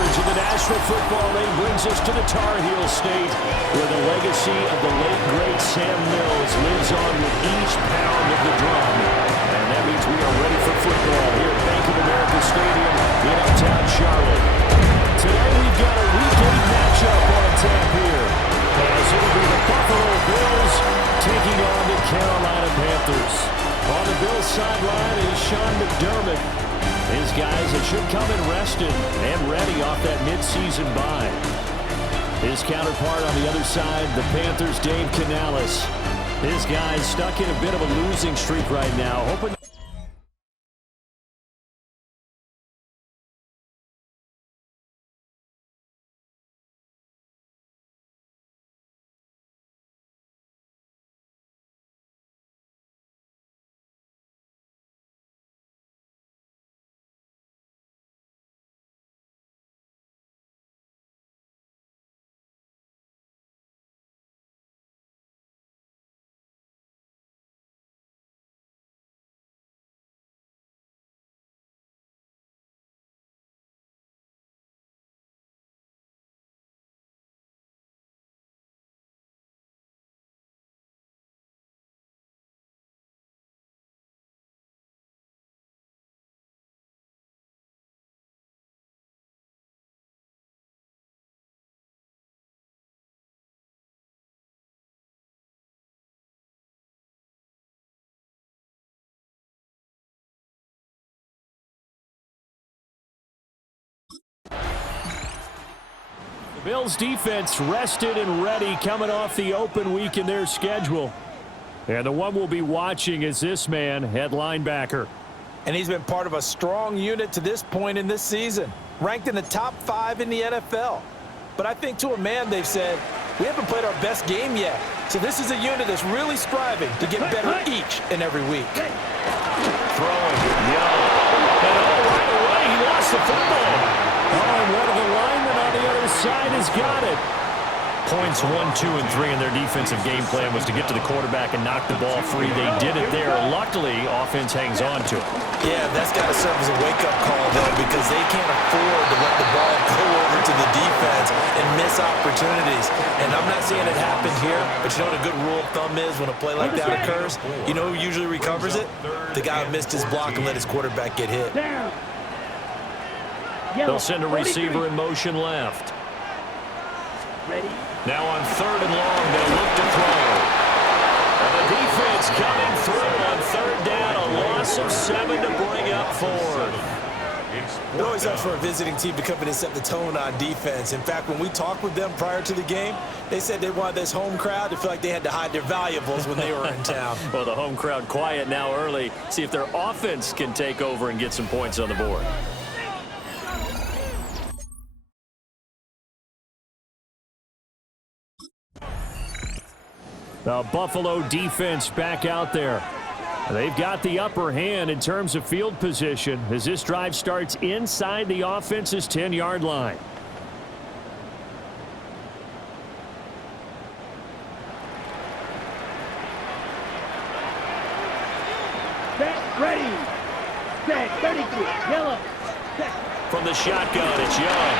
coverage of the National Football League brings us to the Tar Heel State, where the legacy of the late, great Sam Mills lives on with each pound of the drum. And that means we are ready for football here at Bank of America Stadium in uptown Charlotte. Today we've got a Week 8 matchup on tap here, as it'll be the Buffalo Bills taking on the Carolina Panthers. On the Bills sideline is Sean McDermott. His guys that should come in rested and ready off that midseason bye. His counterpart on the other side, the Panthers' Dave Canales. His guys stuck in a bit of a losing streak right now, hoping the Bills defense rested and ready coming off the open week in their schedule. And the one we'll be watching is this man at linebacker. And he's been part of a strong unit to this point in this season, ranked in the top 5 in the NFL. But I think to a man they've said, we haven't played our best game yet. So this is a unit that's really striving to get better each and every week. Throwing, young. And right away he lost the football. And one of the linemen on the other side has got it. Points 1, 2, and 3 in their defensive game plan was to get to the quarterback and knock the ball free. They did it there. Luckily, offense hangs on to it. Yeah, that's got to serve as a wake-up call, though, because they can't afford to let the ball go over to the defense and miss opportunities. And I'm not seeing it happen here, but you know what a good rule of thumb is when a play like that occurs? You know who usually recovers it? The guy who missed his block and let his quarterback get hit. They'll send a receiver in motion left. Ready? Now on 3rd and long, they'll look to throw. And the defense coming through on 3rd down, a loss of 7 to bring up 4th. It always helps for a visiting team to come in and set the tone on defense. In fact, when we talked with them prior to the game, they said they wanted this home crowd to feel like they had to hide their valuables when they were in town. Well, the home crowd quiet now early. See if their offense can take over and get some points on the board. The Buffalo defense back out there. They've got the upper hand in terms of field position as this drive starts inside the offense's 10-yard line. Set, ready. Set, 32, yellow. Set. From the shotgun, it's Young.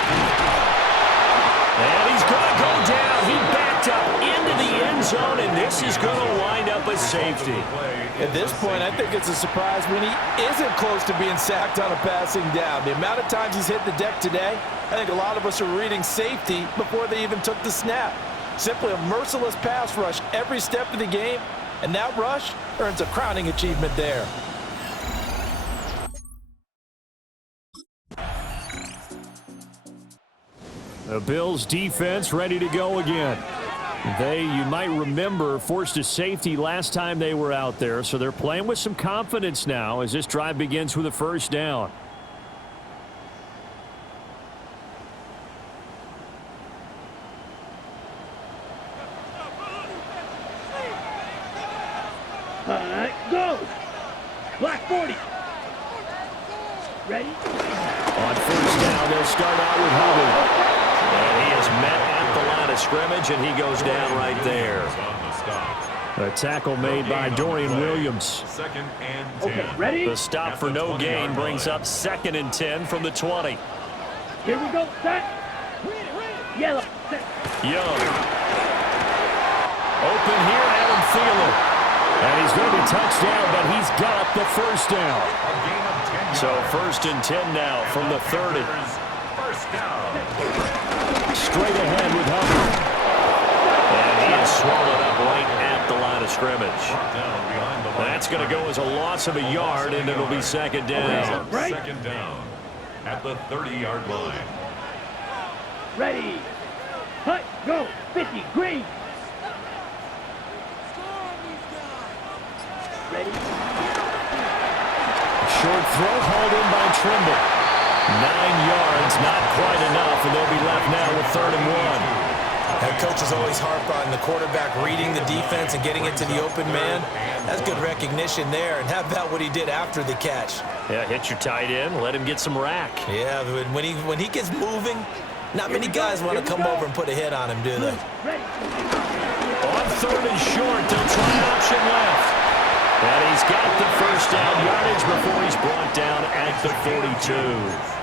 And he's going to go down. He backed up into the end zone, and this is going to wind up a safety. At this point, I think it's a surprise when he isn't close to being sacked on a passing down. The amount of times he's hit the deck today, I think a lot of us are reading safety before they even took the snap. Simply a merciless pass rush every step of the game, and that rush earns a crowning achievement there. The Bills defense ready to go again. They, you might remember, forced a safety last time they were out there, so they're playing with some confidence now as this drive begins with a 1st down. All right, go. Black 40. Ready? On 1st down, they'll start out with Hubbard. And he is met at the line of scrimmage, and he goes down right there. A tackle made by Dorian Williams. 2nd and 10. Okay, ready? The stop for no gain brings up 2nd and 10 from the 20. Here we go. Set. Yellow. Set. Young. Open here, Adam Thielen. And he's going to be touched down, but he's got the first down. So 1st and 10 now from the 30. Straight ahead with Hubbard. And he is swallowed up right at the line of scrimmage. That's going to go as a loss of a yard, and it'll be 2nd down. Second down at the 30-yard line. Ready. Hut. Go. 50. Green. Ready. Short throw hauled in by Trimble. 9 yards, not quite enough, and they'll be left now with 3rd and 1. That coach is always harp on the quarterback reading the defense and getting it to the open man. That's good recognition there. And how about what he did after the catch? Yeah, hit your tight end, let him get some rack. Yeah, when he gets moving, not many guys want to come over and put a hit on him, do they? On 3rd and short, they'll try option left. And he's got the first down yardage before he's brought down at the 42.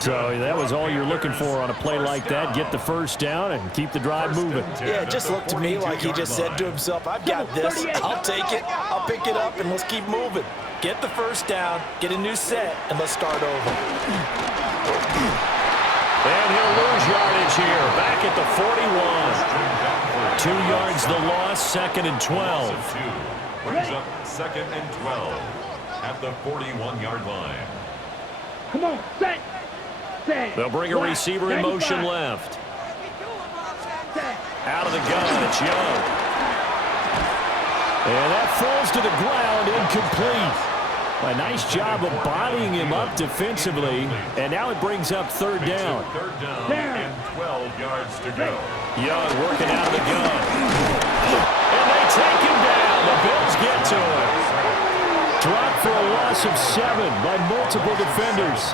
So that was all you're looking for on a play like that. Get the first down and keep the drive moving. Yeah, it just looked to me like he just said to himself, I've got this. I'll take it. I'll pick it up, and let's keep moving. Get the first down, get a new set, and let's start over. And he'll lose yardage here. Back at the 41. 2 yards the loss, 2nd and 12. Brings up 2nd and 12 at the 41-yard line. Come on. Set. They'll bring a receiver in motion left. Out of the gun, it's Young. And that falls to the ground, incomplete. A nice job of bodying him up defensively, and now it brings up 3rd down. 3rd down and 12 yards to go. Young working out of the gun. And they take him down. The Bills get to him. Dropped for a loss of 7 by multiple defenders.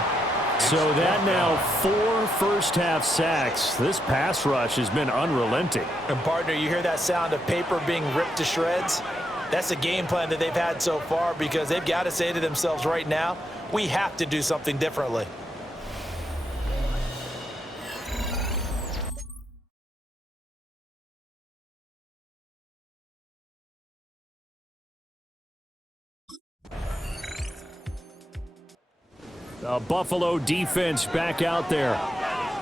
So that now 4 first-half sacks. This pass rush has been unrelenting. And, partner, you hear that sound of paper being ripped to shreds? That's the game plan that they've had so far because they've got to say to themselves right now, we have to do something differently. The Buffalo defense back out there.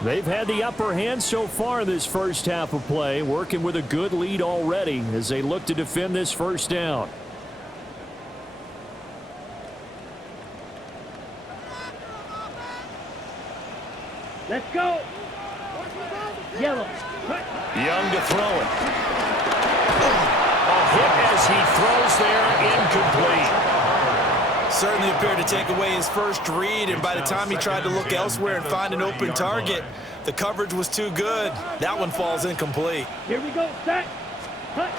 They've had the upper hand so far this first half of play, working with a good lead already as they look to defend this first down. Let's go. Yellow. Young to throw it. A hit as he throws there, incomplete. Certainly appeared to take away his first read, and by the time he tried to look elsewhere and find an open target, the coverage was too good. That one falls incomplete. Here we go. Set. Hut.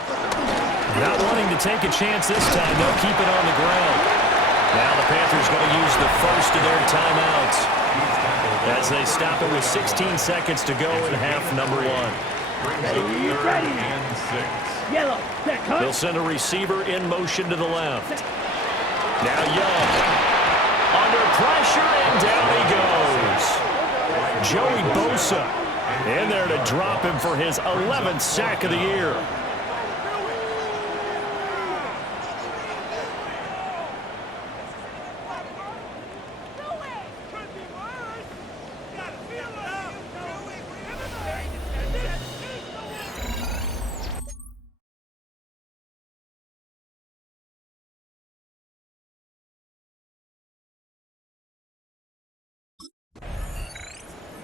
Not wanting to take a chance this time, they'll keep it on the ground. Now the Panthers going to use the first of their timeouts as they stop it with 16 seconds to go in half number 1. Ready. Yellow. Set. Hut. They'll send a receiver in motion to the left. Now Young, under pressure, and down he goes. Joey Bosa in there to drop him for his 11th sack of the year.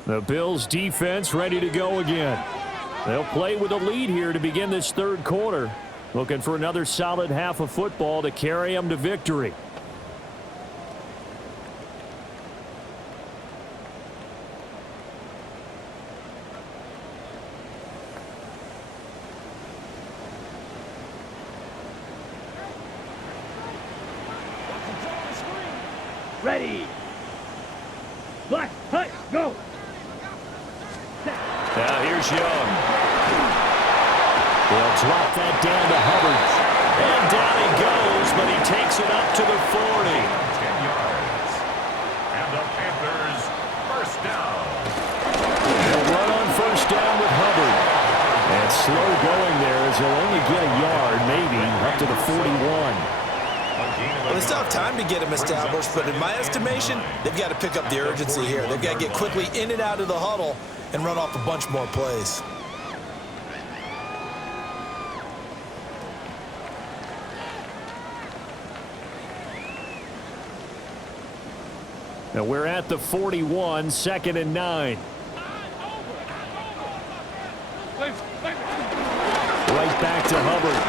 The Bills defense ready to go again. They'll play with a lead here to begin this 3rd quarter. Looking for another solid half of football to carry them to victory. Ready. Black. Hut. Go. Now here's Young. They'll drop that down to Hubbard. And down he goes, but he takes it up to the 40. 10 yards. And the Panthers first down. They'll run on first down with Hubbard. And slow going there as he'll only get a yard, maybe, up to the 41. Well, they still have time to get him established, but in my estimation, they've got to pick up the urgency here. They've got to get quickly in and out of the huddle and run off a bunch more plays. Now we're at the 41, 2nd and 9. Right back to Hubbard.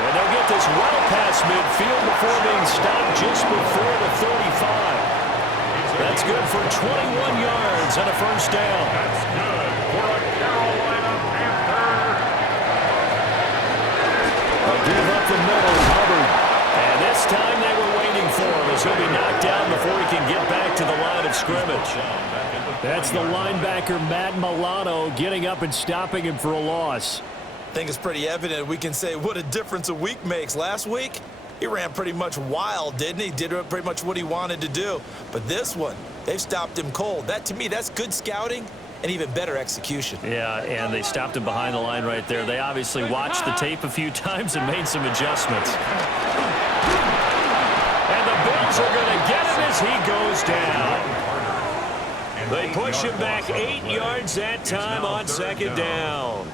And they'll get this well past midfield before being stopped just before the 35. That's good for 21 yards and a first down. That's good for a Carolina Panther. They'll give up the middle, Hubbard. And this time they were waiting for him as he'll be knocked down before he can get back to the line of scrimmage. That's the linebacker, Madden getting up and stopping him for a loss. I think it's pretty evident we can say what a difference a week makes. Last week, he ran pretty much wild, didn't he? Did pretty much what he wanted to do. But this one, they've stopped him cold. That, to me, that's good scouting and even better execution. Yeah, and they stopped him behind the line right there. They obviously watched the tape a few times and made some adjustments. And the Bills are going to get him as he goes down. They push him back 8 yards that time on 2nd down.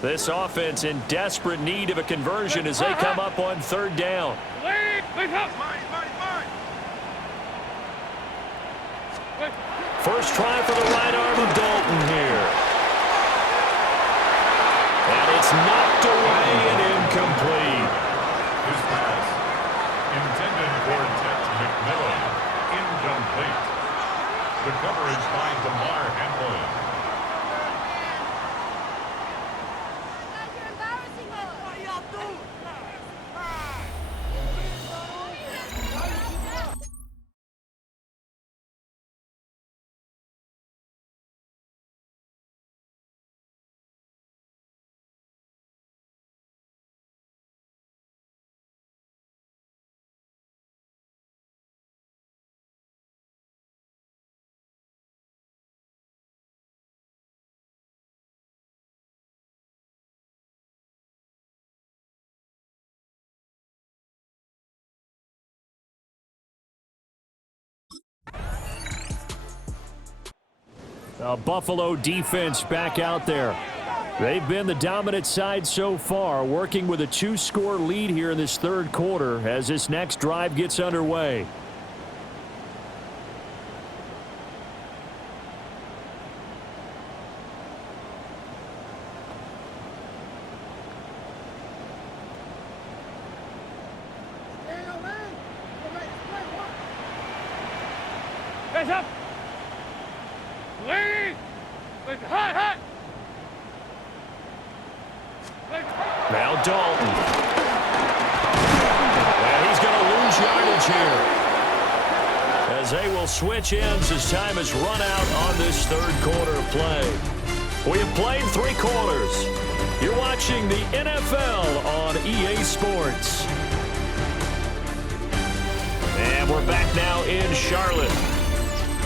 This offense in desperate need of a conversion as they come up on 3rd down. First try for the right arm of Dalton here. And it's knocked away and incomplete. His pass intended for Tet McMillan. Incomplete. The coverage by DeMar Hamlin. Buffalo defense back out there. They've been the dominant side so far, working with a 2-score lead here in this 3rd quarter as this next drive gets underway. Hands up! Lady! Hot! Now Dalton. And he's going to lose yardage here, as they will switch ends as time has run out on this 3rd quarter of play. We have played 3 quarters. You're watching the NFL on EA Sports. And we're back now in Charlotte.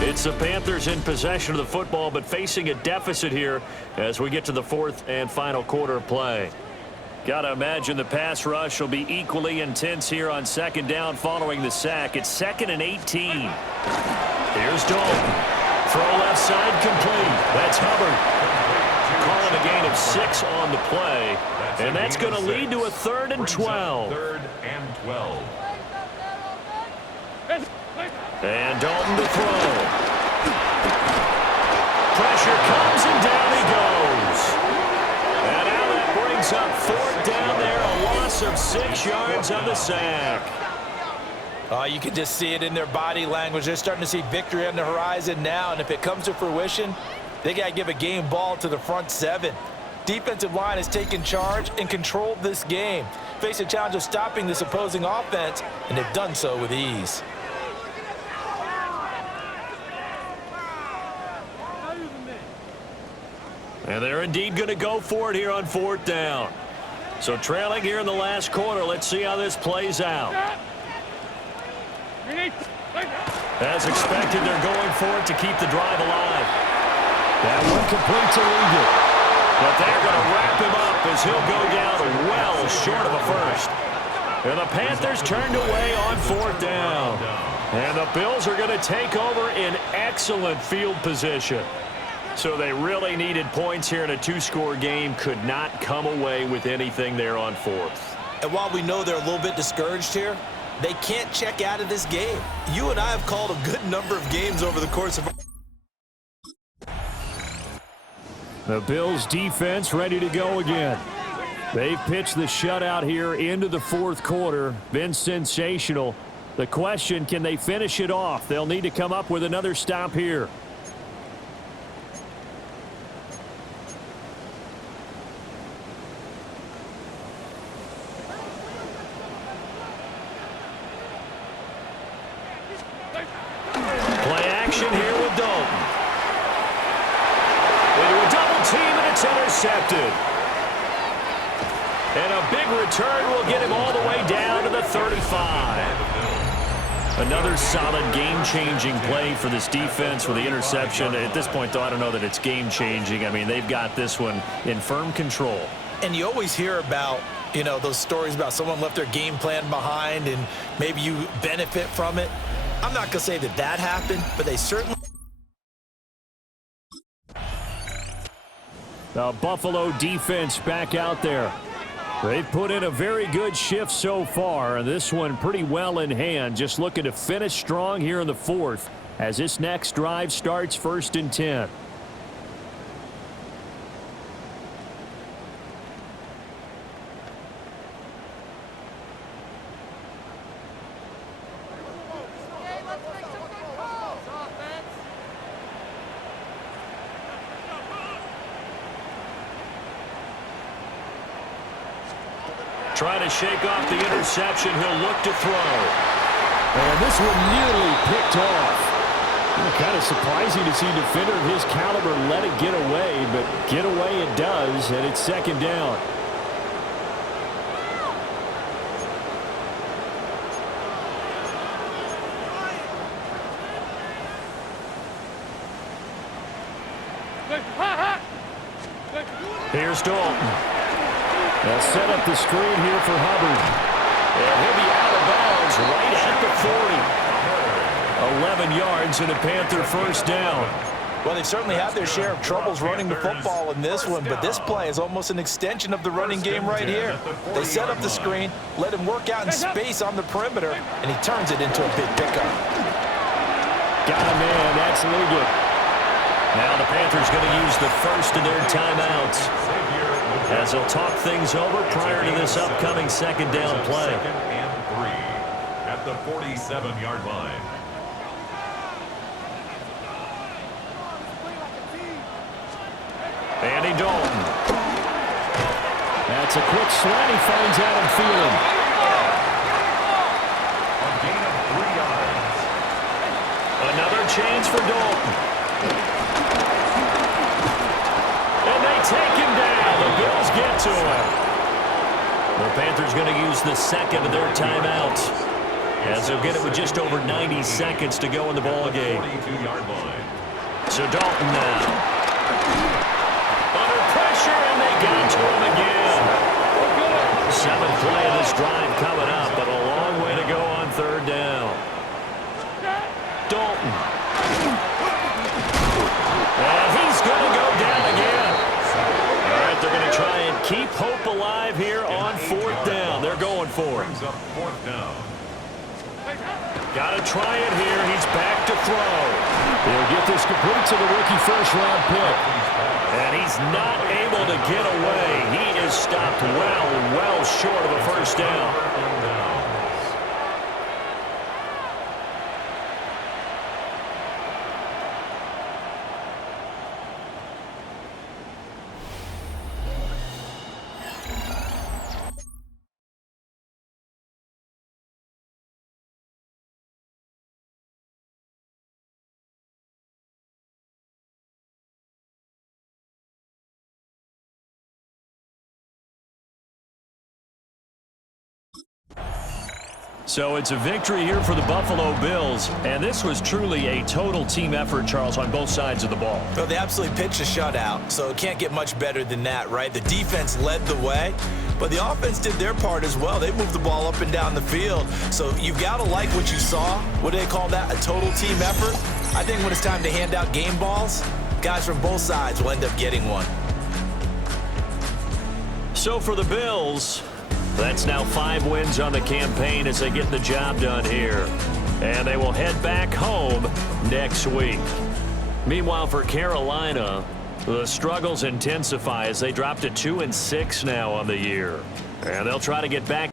It's the Panthers in possession of the football, but facing a deficit here as we get to the 4th and final quarter of play. Got to imagine the pass rush will be equally intense here on 2nd down following the sack. It's 2nd and 18. Here's Dalton. Throw left side complete. That's Hubbard. Calling a gain of 6 on the play. And that's going to lead to a 3rd and 12. 3rd and 12. And Dalton to throw. Pressure comes and down he goes. And now that brings up 4th down there, a loss of 6 yards on the sack. You can just see it in their body language. They're starting to see victory on the horizon now, and if it comes to fruition, they got to give a game ball to the front 7. Defensive line has taken charge and controlled this game. Face a challenge of stopping this opposing offense, and they've done so with ease. And they're indeed going to go for it here on 4th down. So trailing here in the last quarter, let's see how this plays out. As expected, they're going for it to keep the drive alive. That one complete to Ligon. But they're going to wrap him up as he'll go down well short of a first. And the Panthers turned away on 4th down. And the Bills are going to take over in excellent field position. So they really needed points here in a 2-score game. Could not come away with anything there on 4th. And while we know they're a little bit discouraged here, they can't check out of this game. You and I have called a good number of games over the course of our... The Bills defense ready to go again. They've pitched the shutout here into the 4th quarter. Been sensational. The question, can they finish it off? They'll need to come up with another stop here. Play action here with Dalton. Into a double team, and it's intercepted. And a big return will get him all the way down to the 35. Another solid game-changing play for this defense with the interception. At this point, though, I don't know that it's game-changing. I mean, they've got this one in firm control. And you always hear about, you know, those stories about someone left their game plan behind and maybe you benefit from it. I'm not going to say that that happened, but they certainly... The Buffalo defense back out there. They've put in a very good shift so far, and this one pretty well in hand. Just looking to finish strong here in the 4th as this next drive starts 1st and 10. Trying to shake off the interception. He'll look to throw. And this one nearly picked off. Kind of surprising to see a defender of his caliber let it get away, but get away it does, and it's 2nd down. Here's Dalton. They'll set up the screen here for Hubbard. And he'll be out of bounds right at the 40. 11 yards and a Panther 1st down. Well, they've certainly had their share of troubles running the football in this one, but this play is almost an extension of the running game right here. They set up the screen, let him work out in space on the perimeter, and he turns it into a big pickup. Got a man. That's Ligon. Now the Panthers going to use the first of their timeouts as they'll talk things over prior to this upcoming 2nd down play. 2nd and 3 at the 47-yard line. Andy Dalton. That's a quick slant. He finds Adam Thielen. A gain of 3 yards. Another chance for Dalton. And they take him down. The Bills get to him. The Panthers going to use the 2nd of their timeouts as they'll get it with just over 90 seconds to go in the ball game. 42-yard line. So Dalton now. Under pressure, and they got to him again. 7th play of this drive coming up, but a long way to go on 3rd down. Dalton. And he's going to go down again. All right, they're going to try and keep hope alive here on 4th down. They're going for it. Brings up 4th down. Got to try it here. He's back to throw. He'll get this complete to the rookie 1st-round pick. And he's not able to get away. He is stopped well short of a 1st down. So it's a victory here for the Buffalo Bills, and this was truly a total team effort, Charles, on both sides of the ball. Well, they absolutely pitched a shutout, so it can't get much better than that, right? The defense led the way, but the offense did their part as well. They moved the ball up and down the field, so you've got to like what you saw. What do they call that? A total team effort? I think when it's time to hand out game balls, guys from both sides will end up getting one. So for the Bills, that's now 5 wins on the campaign as they get the job done here. And they will head back home next week. Meanwhile, for Carolina, the struggles intensify as they drop to 2-6 now on the year. And they'll try to get back.